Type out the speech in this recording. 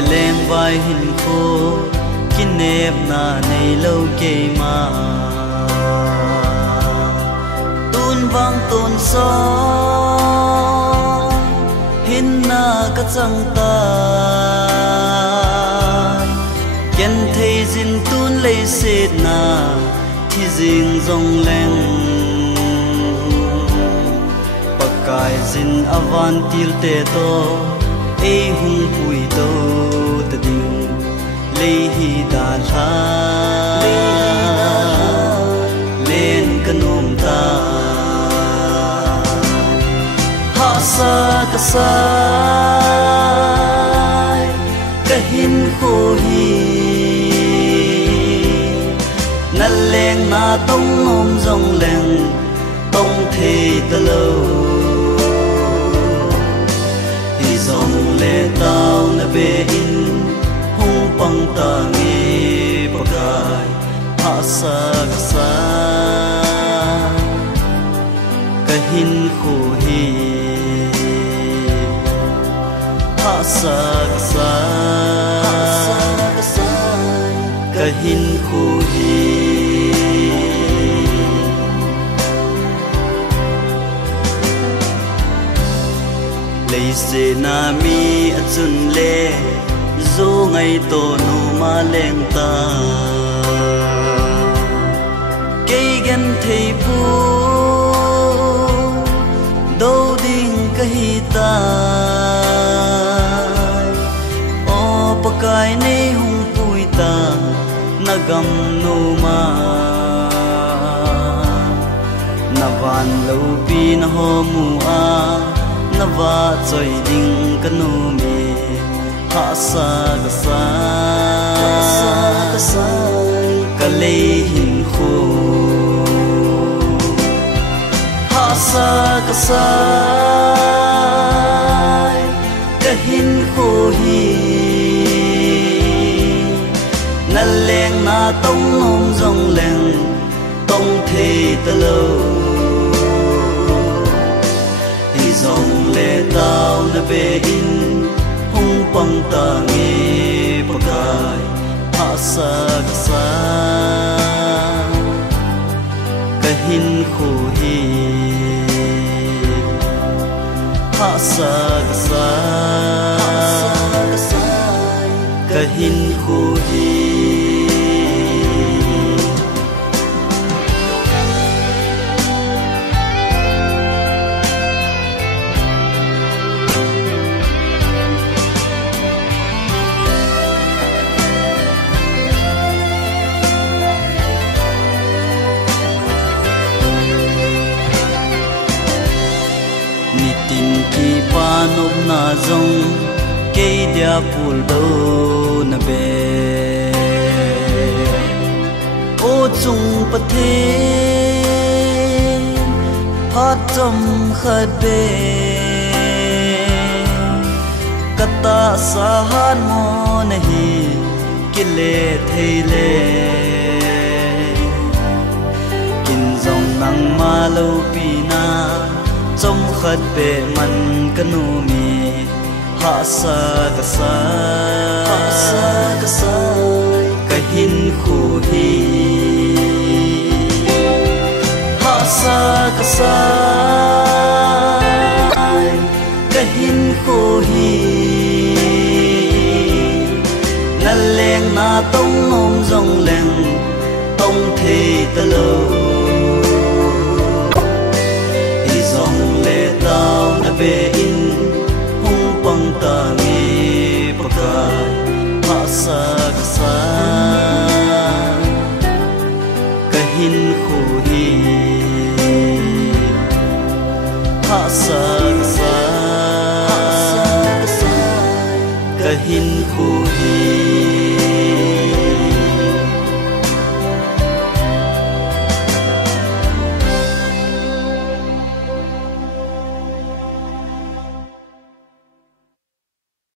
leng vai hin khô kinh nếp na này lâu kề mà tuôn vang tuôn gió hin na cắt răng ta kiến thấy zin tuôn lấy sét na thì riêng dòng leng kai zin avan til te to e hung pui to ta ding le hi da la len kanom ta ha sa ka sai ka hin kho hi na leng na tong nom dong leng tong the ta lo dòng lệ tao na về in hung pang ta nghe pakai hạ sa sa kahin khu hi hạ sa kahin khu hi lấy se na mi achun le zo ngai to nu ma leng ta cây gan thei pu đâu ding kahi ta o pakai nei hung pui ta nagam nu ma navan lo pi na ho mu a na va choi ding kanu me ha sa ka le hin khu ha sa ka hin khu hi na leng na tong nom dong leng tong the ta lo dòng lệ tao na về in hung pang ta nghe pakai hạ sa kahin khu hi hạ sa kahin khu hi nộp na dòng cây dia pul do na be ô chung pathe phát trong khát be kata sahan mo nahi kile theile kin dòng nang ma lo pina trong khát bể man kanu mi hạ sa kahin khu hi hạ sa kahin khu hi na leng na tong nom dong leng tong the ta lo tao na về in hung pang ta nghe pakai hạ sa kahin khu hi hạ sa kahin khu hi